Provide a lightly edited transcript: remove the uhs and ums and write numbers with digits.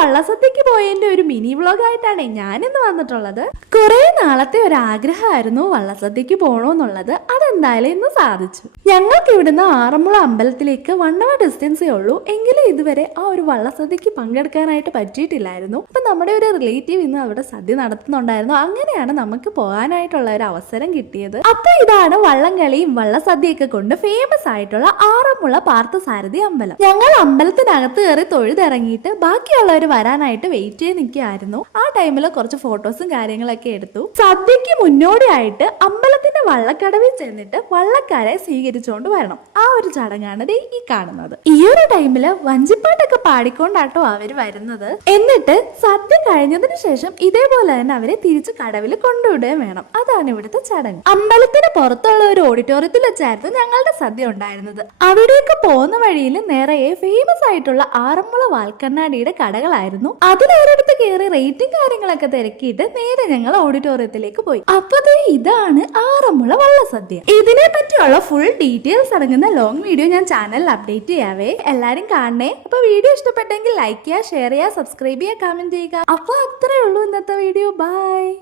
വള്ളസദ്യക്ക് പോയതിന്റെ ഒരു mini vlog ആയിട്ടാണ് ഞാനിന്ന് വന്നിട്ടുള്ളത്. കുറെ നാളത്തെ ഒരു ആഗ്രഹമായിരുന്നു വള്ളസദ്യക്ക് പോണോന്നുള്ളത്. അതെന്തായാലും ഇന്ന് സാധിച്ചു. ഞങ്ങൾക്ക് ഇവിടുന്ന് ആറന്മുള അമ്പലത്തിലേക്ക് 1 hour ഡിസ്റ്റൻസേ ഉള്ളൂ. എങ്കിലും ഇതുവരെ ആ ഒരു വള്ളസദ്യക്ക് പങ്കെടുക്കാനായിട്ട് പറ്റിയിട്ടില്ലായിരുന്നു. അപ്പൊ നമ്മുടെ ഒരു റിലേറ്റീവ് ഇന്ന് അവിടെ സദ്യ നടത്തുന്നുണ്ടായിരുന്നു. അങ്ങനെയാണ് നമുക്ക് പോകാനായിട്ടുള്ള ഒരു അവസരം കിട്ടിയത്. അപ്പൊ ഇതാണ് വള്ളംകളിയും വള്ളസദ്യയൊക്കെ കൊണ്ട് ഫേമസ് ആയിട്ടുള്ള ആറന്മുള പാർത്ഥസാരഥി അമ്പലം. ഞങ്ങൾ അമ്പലത്തിനകത്ത് കയറി തൊഴുതിറങ്ങിയിട്ട് ബാക്കിയുള്ളവർ വരാനായിട്ട് വെയിറ്റ് ചെയ്ത് നിൽക്കുകയായിരുന്നു. ആ ടൈമിൽ കുറച്ച് ഫോട്ടോസും കാര്യങ്ങളൊക്കെ എടുത്തു. സദ്യക്ക് മുന്നോടിയായിട്ട് അമ്പലത്തിന്റെ വള്ളക്കടവിൽ ചെന്നിട്ട് വള്ളക്കാരെ സ്വീകരിച്ചുകൊണ്ട് വരണം. ആ ഒരു ചടങ്ങാണ് ഈ കാണുന്നത്. ഈ ഒരു ടൈമില് വഞ്ചിപ്പാട്ടൊക്കെ പാടിക്കൊണ്ടാട്ടോ അവര് വരുന്നത്. എന്നിട്ട് സദ്യ കഴിഞ്ഞതിന് ശേഷം ഇതേപോലെ തന്നെ അവരെ തിരിച്ച് കടവിൽ കൊണ്ടുവിടുകയും വേണം. അതാണ് ഇവിടുത്തെ ചടങ്ങ്. അമ്പലത്തിന് പുറത്തുള്ള ഒരു ഓഡിറ്റോറിയത്തിൽ വെച്ചായിരുന്നു ഞങ്ങളുടെ സദ്യ ഉണ്ടായിരുന്നത്. അവിടേക്ക് പോകുന്ന വഴിയിൽ നിറയെ ഫേമസ് ആയിട്ടുള്ള ആറന്മുള വാൽക്കണ്ണാടിയുടെ കടകളായിരുന്നു. അതിലൊരിടത്ത് കയറി റേറ്റിംഗ് കാര്യങ്ങളൊക്കെ തിരക്കിയിട്ട് നേരെ ഞങ്ങൾ ഓഡിറ്റോറിയത്തിലേക്ക് പോയി. അപ്പൊ ഇതാണ് ആറന്മുള വള്ളസദ്യ. ഇതിനെ പറ്റിയുള്ള ഫുൾ ഡീറ്റെയിൽസ് അടങ്ങുന്ന ലോങ് വീഡിയോ ഞാൻ ചാനലിൽ അപ്ഡേറ്റ് ചെയ്യാവേ. എല്ലാരും കാണണേ. അപ്പൊ വീഡിയോ ഇഷ്ടപ്പെട്ടെങ്കിൽ ലൈക്ക് ചെയ്യുക, ഷെയർ ചെയ്യുക, സബ്സ്ക്രൈബ് ചെയ്യുക, കമന്റ് ചെയ്യുക. അപ്പൊ അത്രേ ഉള്ളൂ ഇന്നത്തെ വീഡിയോ. ബൈ.